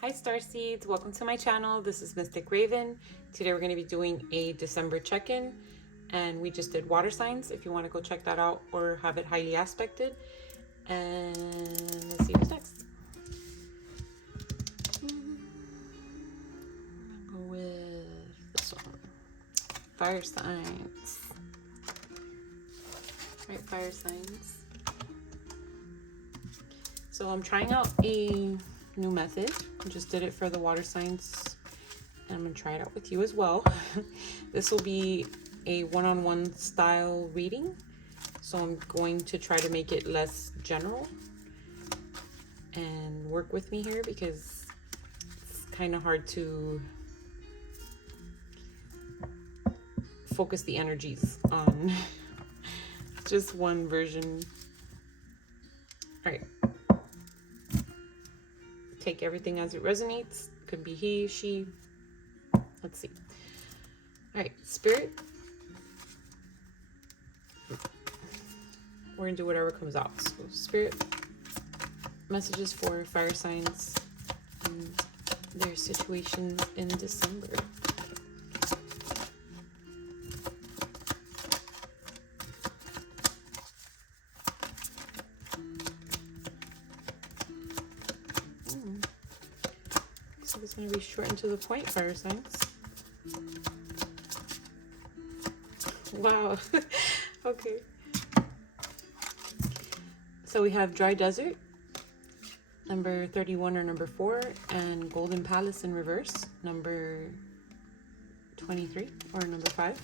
Hi Starseeds, welcome to my channel. This is Mystic Raven. Today we're going to be doing a December check-in, and we just did water signs if you want to go check that out or have it highly aspected. And let's see who's next. I'll go with this one. Fire signs. All right, fire signs. So I'm trying out a new method. I just did it for the water signs, and I'm gonna try it out with you as well. This will be a one-on-one style reading, so I'm going to try to make it less general, and work with me here because it's kind of hard to focus the energies on just one version. All right, take everything as it resonates. Could be he, she. Let's see. All right, Spirit. We're gonna do whatever comes out. So Spirit, messages for fire signs and their situations in December. So it's going to be short and to the point, fire signs. Wow. Okay. So we have Dry Desert, number 31 or number 4, and Golden Palace in reverse, number 23 or number 5.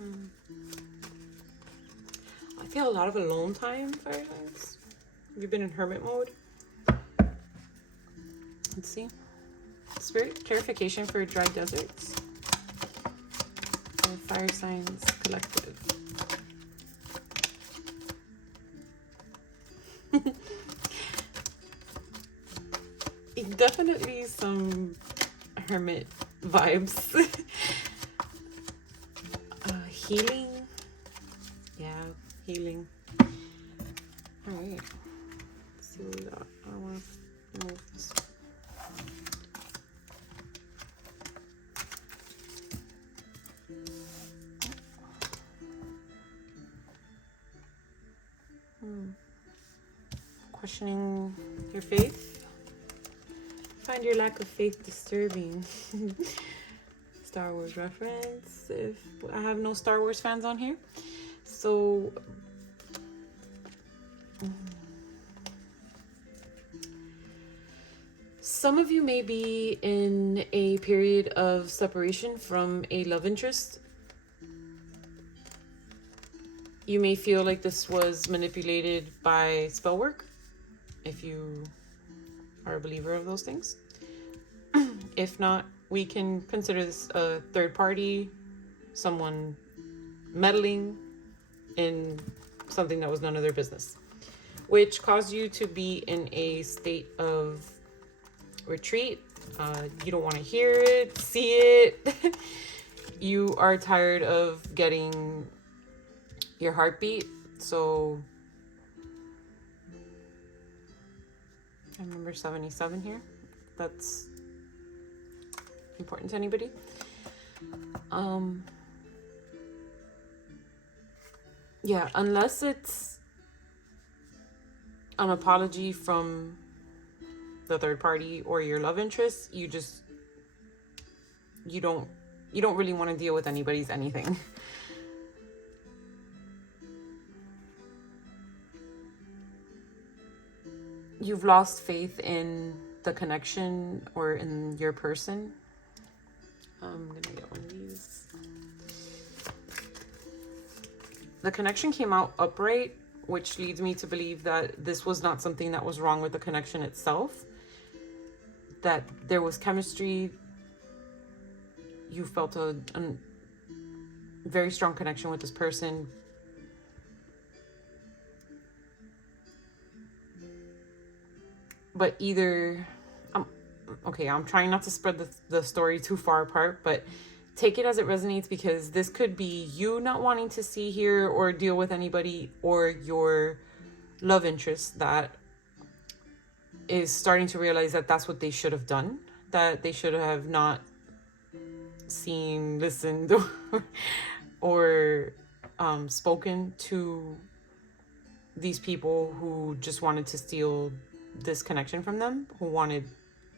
All right. I feel a lot of alone time, fire signs. Have you been in hermit mode? Let's see. Spirit, clarification for dry deserts. Or fire signs collective. Definitely some hermit vibes. Healing. Yeah, healing. All right. Let's see what we got. I want to move this. Questioning your faith. Find your lack of faith disturbing. Star Wars reference. If I have no Star Wars fans on here, so some of you may be in a period of separation from a love interest. You may feel like this was manipulated by spell work, if you are a believer of those things. If not, we can consider this a third party, someone meddling in something that was none of their business, which caused you to be in a state of retreat. You don't want to hear it, see it. You are tired of getting your heartbeat. So I remember 77 here. That's important to anybody. Yeah, unless it's an apology from the third party or your love interest, you don't really want to deal with anybody's anything. You've lost faith in the connection or in your person. I'm gonna get one of these. The connection came out upright, which leads me to believe that this was not something that was wrong with the connection itself, that there was chemistry. You felt a very strong connection with this person. But either, I'm trying not to spread the story too far apart, but take it as it resonates, because this could be you not wanting to see, hear, or deal with anybody, or your love interest that is starting to realize that that's what they should have done, that they should have not seen, listened, or spoken to these people who just wanted to steal this connection from them, who wanted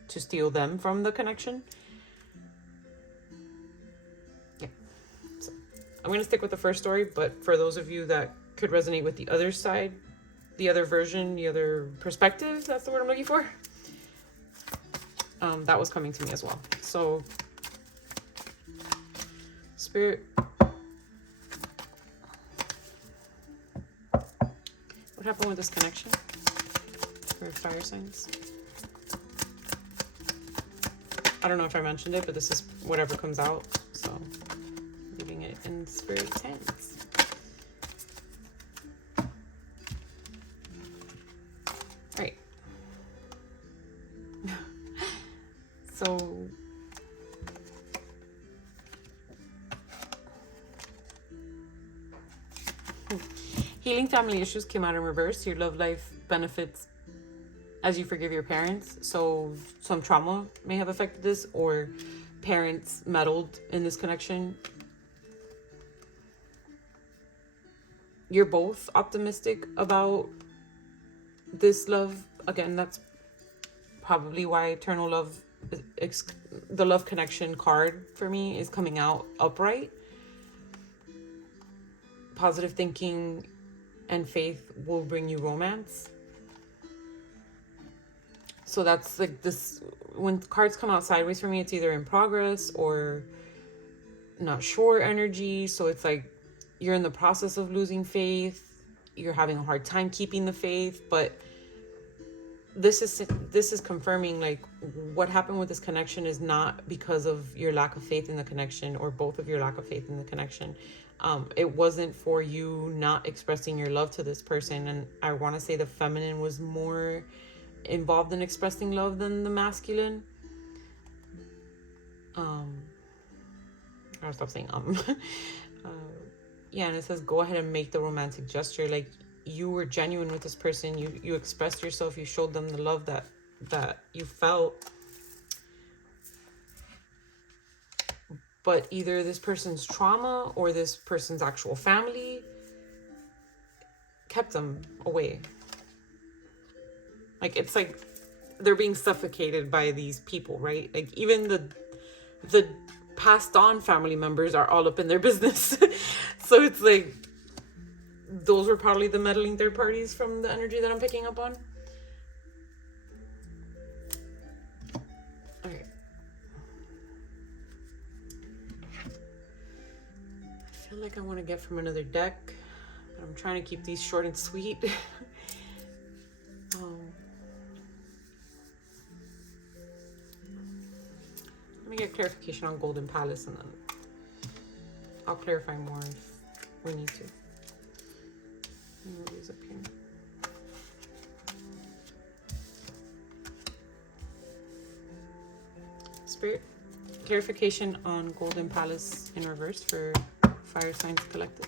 to steal them from the connection. Yeah. So I'm going to stick with the first story, but for those of you that could resonate with the other side, the other version, the other perspective, that's the word I'm looking for, that was coming to me as well. So, Spirit, what happened with this connection for fire signs? I don't know if I mentioned it, but this is whatever comes out, so leaving it in Spirit's hands. Right. So healing family issues came out in reverse. Your love life benefits as you forgive your parents. So some trauma may have affected this, or parents meddled in this connection. You're both optimistic about this love. Again, that's probably why eternal love, the love connection card for me, is coming out upright. Positive thinking and faith will bring you romance. So that's like this, when cards come out sideways for me, it's either in progress or not sure energy. So it's like you're in the process of losing faith, you're having a hard time keeping the faith, but this is confirming like what happened with this connection is not because of your lack of faith in the connection, or both of your lack of faith in the connection. It wasn't for you not expressing your love to this person. And I want to say the feminine was more involved in expressing love than the masculine. I'll stop saying yeah, and it says go ahead and make the romantic gesture. Like, you were genuine with this person, you expressed yourself, you showed them the love that you felt. But either this person's trauma or this person's actual family kept them away. Like, it's like they're being suffocated by these people, right? Like, even the passed on family members are all up in their business. So it's like, those were probably the meddling third parties from the energy that I'm picking up on. Okay. I feel like I want to get from another deck, but I'm trying to keep these short and sweet. Let me get clarification on Golden Palace, and then I'll clarify more if we need to. Move these up here. Spirit, clarification on Golden Palace in reverse for Fire Signs Collective.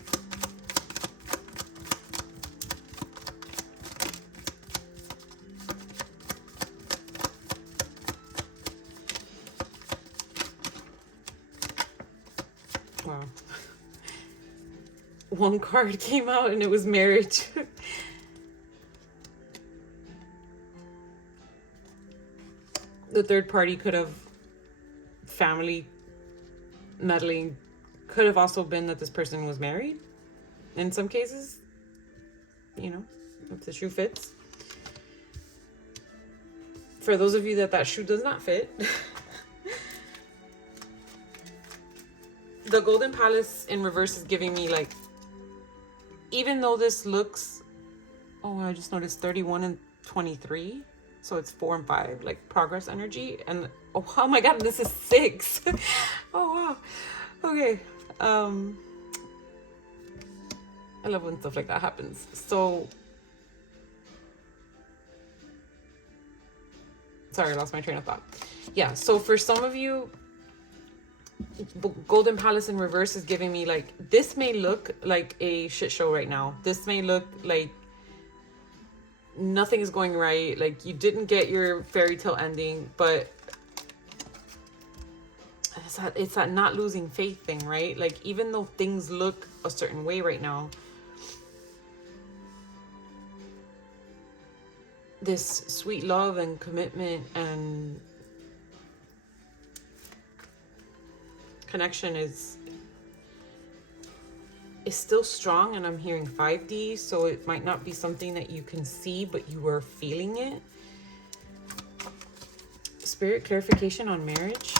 Wow. One card came out and it was marriage. The third party could have family meddling, could have also been that this person was married in some cases, you know, if the shoe fits. For those of you that shoe does not fit, the Golden Palace in reverse is giving me, like, even though this looks, oh, I just noticed 31 and 23. So it's 4 and 5, like progress energy. And oh my God, this is 6. Oh, wow. Okay. I love when stuff like that happens. So, sorry, I lost my train of thought. Yeah, so for some of you, Golden Palace in reverse is giving me, like, this may look like a shit show right now. This may look like nothing is going right. Like, you didn't get your fairy tale ending, but it's that not losing faith thing, right? Like, even though things look a certain way right now, this sweet love and commitment and connection is still strong. And I'm hearing 5D, so it might not be something that you can see, but you are feeling it. Spirit clarification on marriage.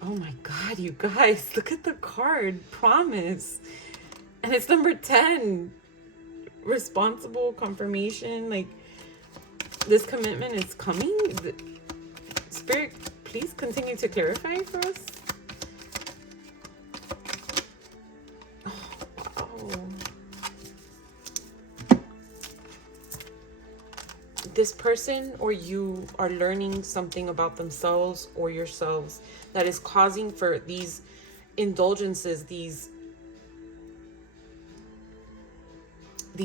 Oh my God, you guys, look at the card, promise. And it's number 10. Responsible confirmation. Like, this commitment is coming. Spirit, please continue to clarify for us. Oh, wow. This person or you are learning something about themselves or yourselves that is causing for these indulgences, these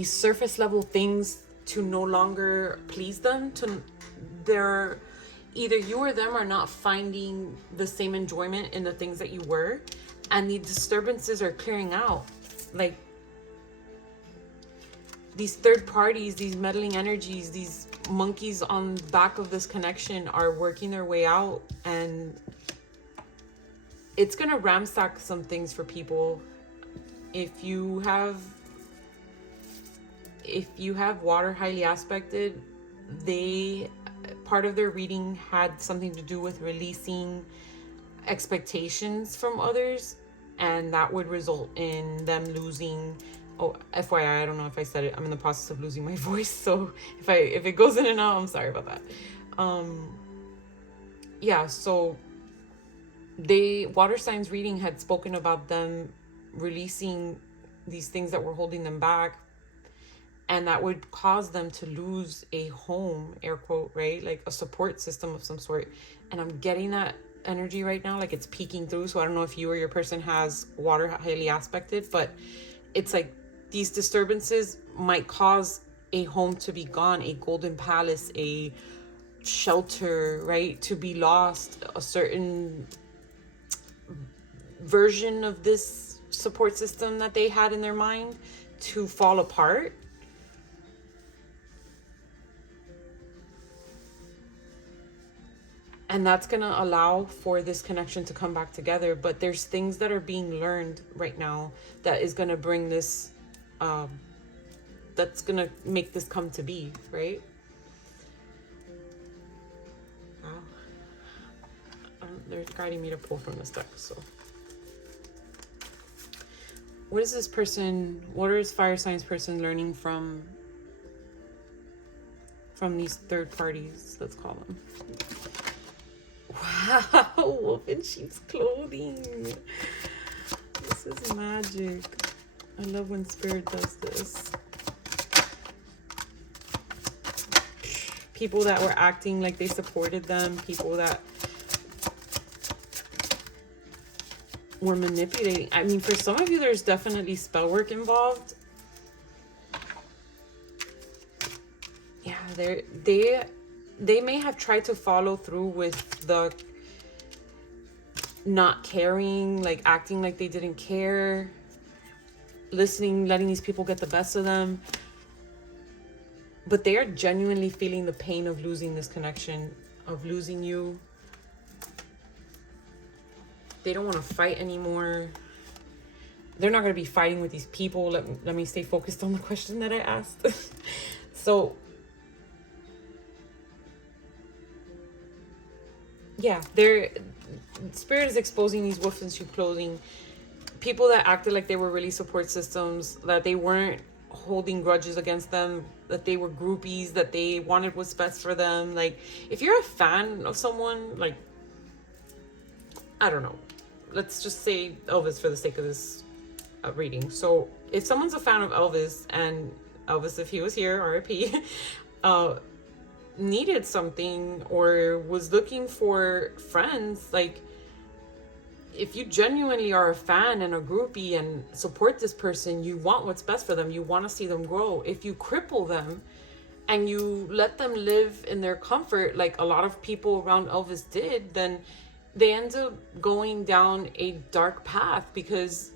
surface level things to no longer please them. They're either you or them are not finding the same enjoyment in the things that you were, and the disturbances are clearing out. Like, these third parties, these meddling energies, these monkeys on the back of this connection are working their way out, and it's gonna ransack some things for people. If you have water highly aspected, part of their reading had something to do with releasing expectations from others, and that would result in them losing. Oh, FYI, I don't know if I said it, I'm in the process of losing my voice, so if it goes in and out, I'm sorry about that. Yeah, so water signs reading had spoken about them releasing these things that were holding them back, and that would cause them to lose a home, air quote, right? Like a support system of some sort. And I'm getting that energy right now, like it's peeking through. So I don't know if you or your person has water highly aspected, but it's like these disturbances might cause a home to be gone, a golden palace, a shelter, right? To be lost, a certain version of this support system that they had in their mind to fall apart. And that's going to allow for this connection to come back together. But there's things that are being learned right now that is going to bring this, that's going to make this come to be, right? Wow. They're guiding me to pull from this deck, so. What is this fire signs person learning from these third parties, let's call them? Wow, wolf in sheep's clothing. This is magic. I love when spirit does this. People that were acting like they supported them, people that were manipulating. I mean, for some of you, there's definitely spell work involved. Yeah, they may have tried to follow through with the not caring, like acting like they didn't care, listening, letting these people get the best of them. But they are genuinely feeling the pain of losing this connection, of losing you. They don't want to fight anymore. They're not going to be fighting with these people. Let me stay focused on the question that I asked. So, yeah, spirit is exposing these wolf in sheep clothing. People that acted like they were really support systems, that they weren't holding grudges against them, that they were groupies, that they wanted what's best for them. Like, if you're a fan of someone, like, I don't know, let's just say Elvis for the sake of this reading. So if someone's a fan of Elvis, and Elvis, if he was here, R.I.P., needed something or was looking for friends, like, if you genuinely are a fan and a groupie and support this person, you want what's best for them, you want to see them grow. If you cripple them and you let them live in their comfort like a lot of people around Elvis did, then they end up going down a dark path because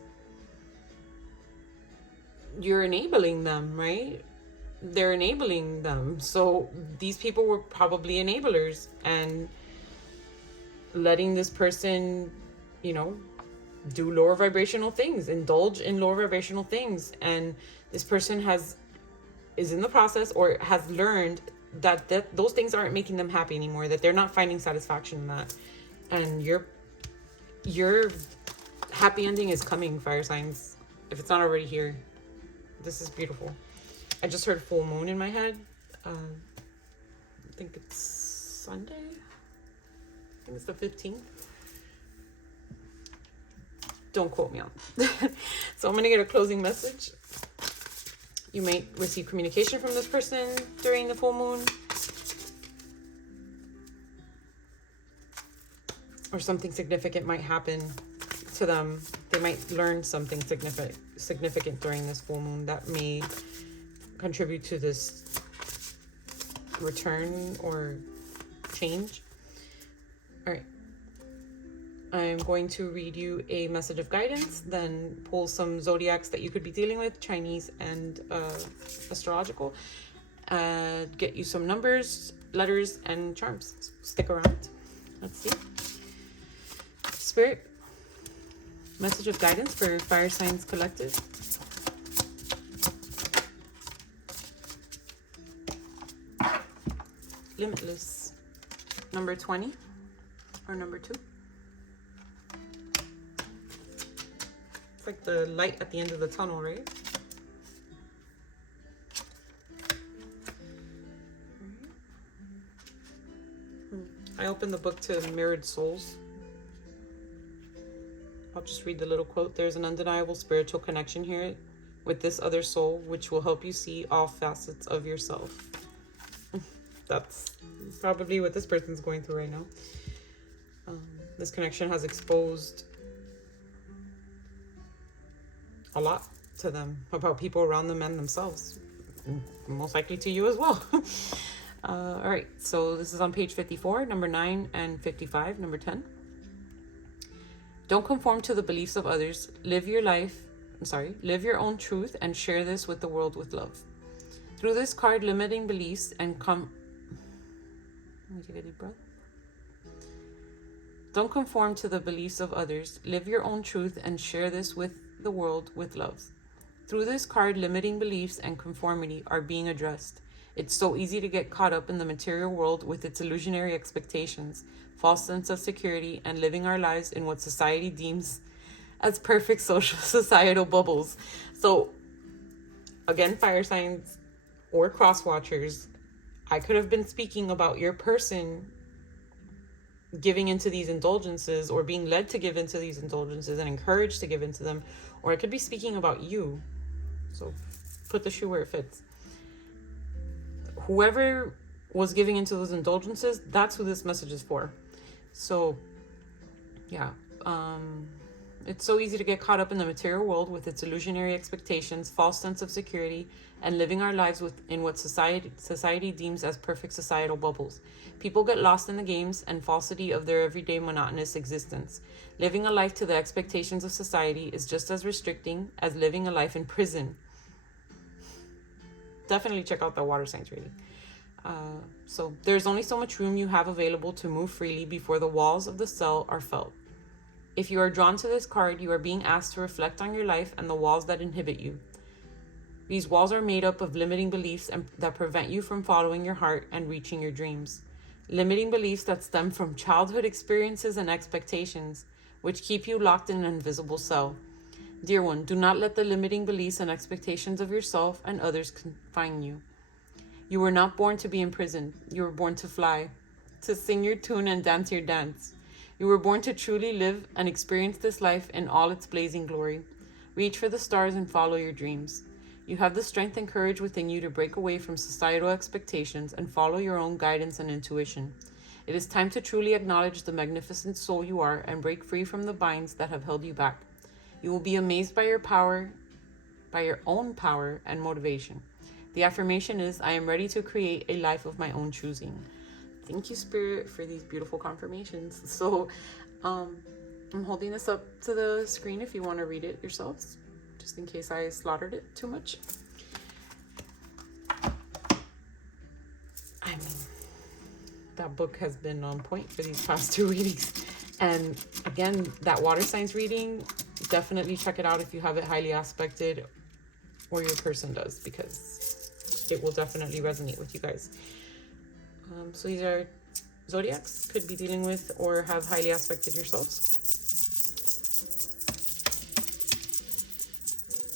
you're enabling them, right? They're enabling them. So these people were probably enablers and letting this person, you know, do lower vibrational things, indulge in lower vibrational things. And this person is in the process or has learned that those things aren't making them happy anymore, that they're not finding satisfaction in that. And your happy ending is coming, fire signs, if it's not already here. This is beautiful. I just heard full moon in my head. I think it's Sunday. I think it's the 15th. Don't quote me on it. So I'm going to get a closing message. You might receive communication from this person during the full moon. Or something significant might happen to them. They might learn something significant during this full moon that may contribute to this return or change. All right. I'm going to read you a message of guidance, then pull some zodiacs that you could be dealing with, Chinese and astrological, get you some numbers, letters, and charms. Stick around. Let's see. Spirit, message of guidance for Fire Signs Collective. Limitless. Number 20 or number 2. It's like the light at the end of the tunnel, right? I opened the book to Mirrored Souls. I'll just read the little quote. There's an undeniable spiritual connection here with this other soul, which will help you see all facets of yourself. That's probably what this person's going through right now. This connection has exposed a lot to them about people around them and themselves. Most likely to you as well. All right, so this is on page 54, number 9, and 55, number 10. Don't conform to the beliefs of others. Live your your own truth and share this with the world with love. Through this card, limiting beliefs and let me take a deep breath. Don't conform to the beliefs of others. Live your own truth and share this with the world with love. Through this card, limiting beliefs and conformity are being addressed. It's so easy to get caught up in the material world with its illusionary expectations, false sense of security, and living our lives in what society deems as perfect social societal bubbles. So, again, fire signs or cross watchers, I could have been speaking about your person giving into these indulgences or being led to give into these indulgences and encouraged to give into them, or I could be speaking about you. So put the shoe where it fits. Whoever was giving into those indulgences, that's who this message is for. So yeah, it's so easy to get caught up in the material world with its illusionary expectations, false sense of security, and living our lives in what society deems as perfect societal bubbles. People get lost in the games and falsity of their everyday monotonous existence. Living a life to the expectations of society is just as restricting as living a life in prison. Definitely check out that water signs reading. So there's only so much room you have available to move freely before the walls of the cell are felt. If you are drawn to this card, you are being asked to reflect on your life and the walls that inhibit you. These walls are made up of limiting beliefs that prevent you from following your heart and reaching your dreams. Limiting beliefs that stem from childhood experiences and expectations, which keep you locked in an invisible cell. Dear one, do not let the limiting beliefs and expectations of yourself and others confine you. You were not born to be imprisoned. You were born to fly, to sing your tune and dance your dance. You were born to truly live and experience this life in all its blazing glory. Reach for the stars and follow your dreams. You have the strength and courage within you to break away from societal expectations and follow your own guidance and intuition. It is time to truly acknowledge the magnificent soul you are and break free from the binds that have held you back. You will be amazed by your power, by your own power and motivation. The affirmation is, I am ready to create a life of my own choosing. Thank you, Spirit, for these beautiful confirmations. So I'm holding this up to the screen if you want to read it yourselves, just in case I slaughtered it too much. I mean, that book has been on point for these past 2 readings. And again, that water signs reading, definitely check it out if you have it highly aspected or your person does, because it will definitely resonate with you guys. So these are Zodiacs, could be dealing with or have highly aspected yourselves.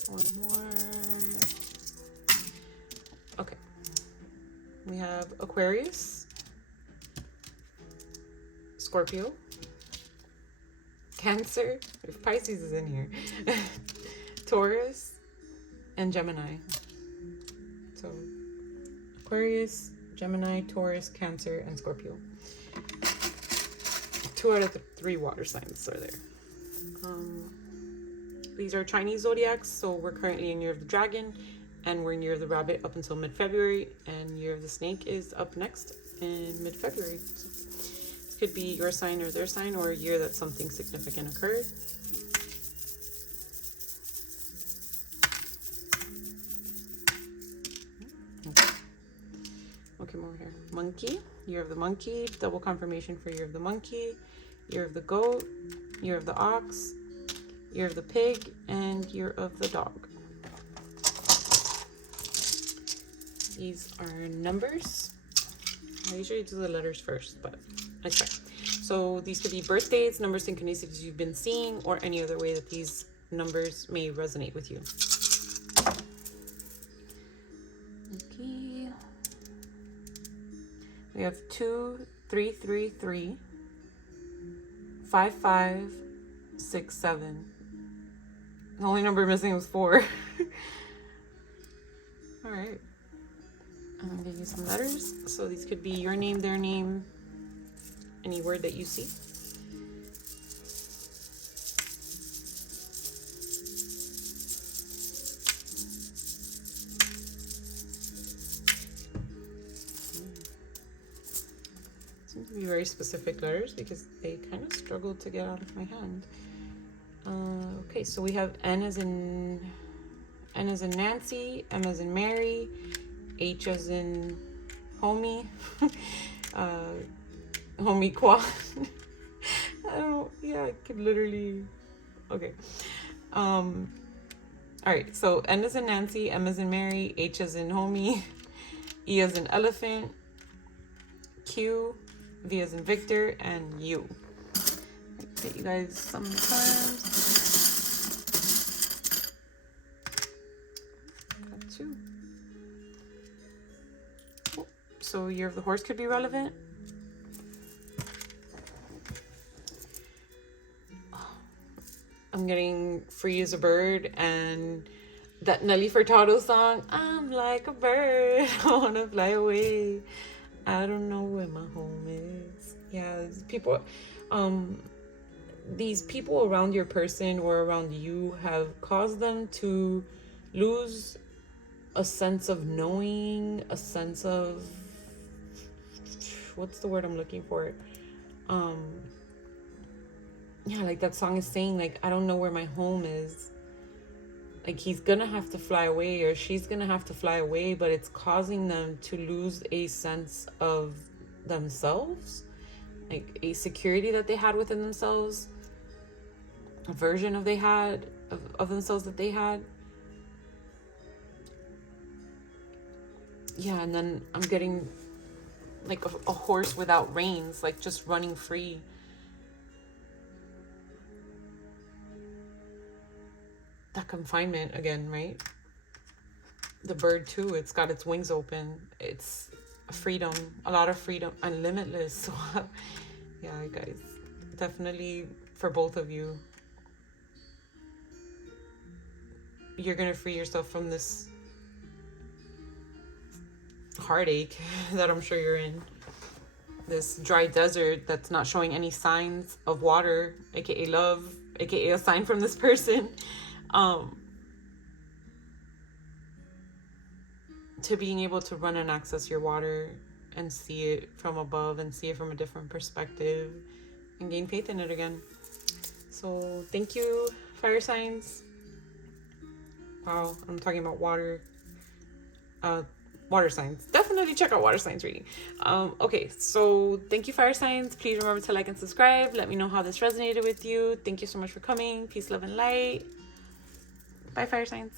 One more. Okay. We have Aquarius, Scorpio, Cancer, if Pisces is in here, Taurus, and Gemini. So Aquarius, Gemini, Taurus, Cancer, and Scorpio. 2 out of the 3 water signs are there. These are Chinese zodiacs, so we're currently in Year of the Dragon, and we're in Year of the Rabbit up until mid-February, and Year of the Snake is up next in mid-February. So this could be your sign or their sign, or a year that something significant occurred. Okay, more here. Monkey, Year of the Monkey, double confirmation for Year of the Monkey, Year of the Goat, Year of the Ox, Year of the Pig, and Year of the Dog. These are numbers. I usually do the letters first, but I try. So these could be birthdays, number synchronicities you've been seeing, or any other way that these numbers may resonate with you. Okay. We have 2, 3, 3, 3, 5, 5, 6, 7. The only number missing was 4. All right. I'm going to give you some letters. So these could be your name, their name, any word that you see. Seem to be very specific letters because they kind of struggled to get out of my hand. Okay, so we have N as in Nancy, M as in Mary, H as in homie, homie quad. I don't, yeah, I could literally, okay. All right, so N as in Nancy, M as in Mary, H as in homie, E as in elephant, Q, V as in Victor, and U. Get you guys some terms. Got 2. Oh, so Year of the Horse could be relevant. I'm getting Free as a Bird and that Nelly Furtado song, I'm like a bird, I wanna fly away, I don't know where my home is. Yeah, these people around your person or around you have caused them to lose a sense of knowing, a sense of, what's the word I'm looking for? Yeah, like that song is saying, like, I don't know where my home is. Like, he's gonna have to fly away or she's gonna have to fly away, but it's causing them to lose a sense of themselves, like a security that they had within themselves, a version of themselves that they had. Yeah, and then I'm getting like a horse without reins, like just running free. That confinement again, right? The bird too, it's got its wings open. It's freedom, a lot of freedom, and limitless. So yeah, guys, definitely for both of you, you're gonna free yourself from this heartache that I'm sure you're in. This dry desert that's not showing any signs of water, aka love, aka a sign from this person. to being able to run and access your water and see it from above and see it from a different perspective and gain faith in it again. So thank you, fire signs. Wow, I'm talking about water. Water signs. Definitely check out water signs reading. Okay, so thank you, fire signs. Please remember to like and subscribe. Let me know how this resonated with you. Thank you so much for coming. Peace, love, and light. Bye, fire signs.